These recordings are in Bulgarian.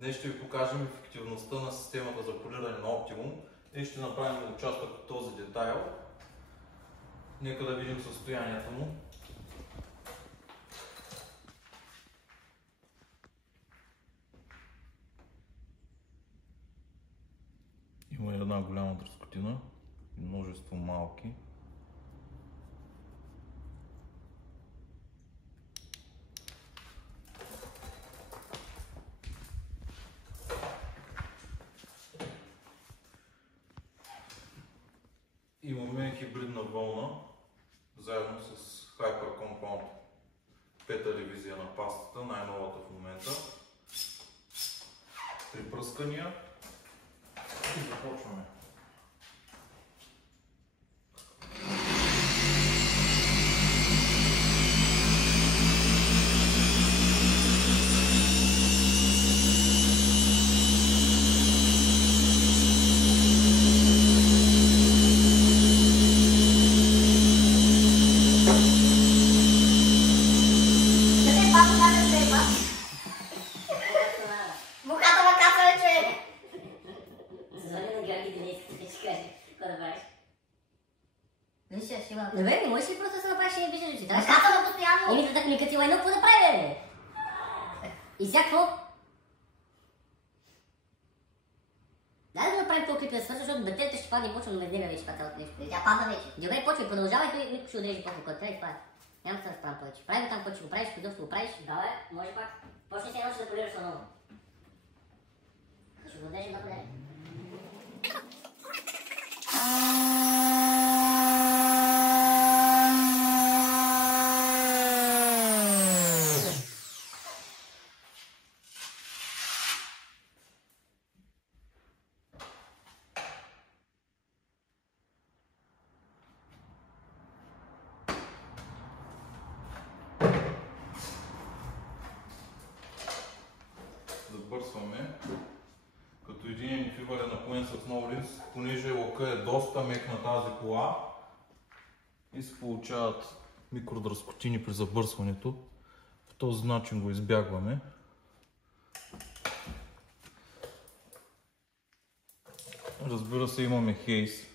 Днес ще ви покажем ефективността на системата за полиране на Optimum и ще направим участък от този детайл. Нека да видим състоянието му. Има една голяма дръскотина и множество малки. Имаме хибридна вълна, заедно с Hyper Compound 5-та ревизия на пастата, най-новата в момента. Припръскания и започваме. Не бе, не можеш ли просто да се направиш и не виждаш очи? Трябва да казваме постоянно! Еми да так ми катила едно, какво да прави, бе? И сега какво? Дай да направим този клип да свърши, защото батерията ще падне и почвам да ме гневя вече това цялото нещо. Тя падна вече. Добре, почвай, продължавай и никой ще отрежи после който трябва и това е. Няма да се разправям повече. Прави го там, който ще го правиш, който ще го правиш. Да, бе, може пак. Почни се едно, ще да полираш отново. Ще го отрежим да полираш. Забърсваме, като един нефибър е напълнен с новлинс, понеже лъка е доста мек на тази кола и се получават микродръскотини при забърсването. По този начин го избягваме. Разбира се, имаме хейс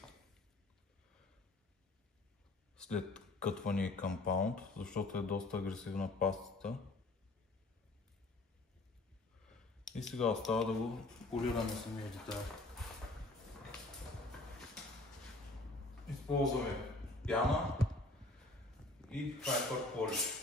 след кътване и компаунд, защото е доста агресивна пастата. И сега остава да го полираме самия детайл. Използваме пяна и Hyper Polish.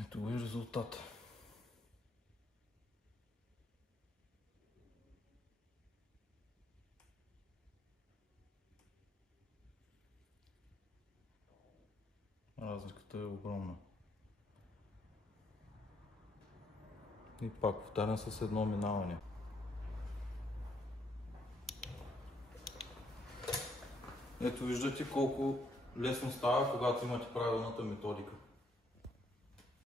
Ето го и резултата. Разликата е огромна. И пак повтарям с едно минаване. Ето виждате колко лесно става, когато имате правилната методика.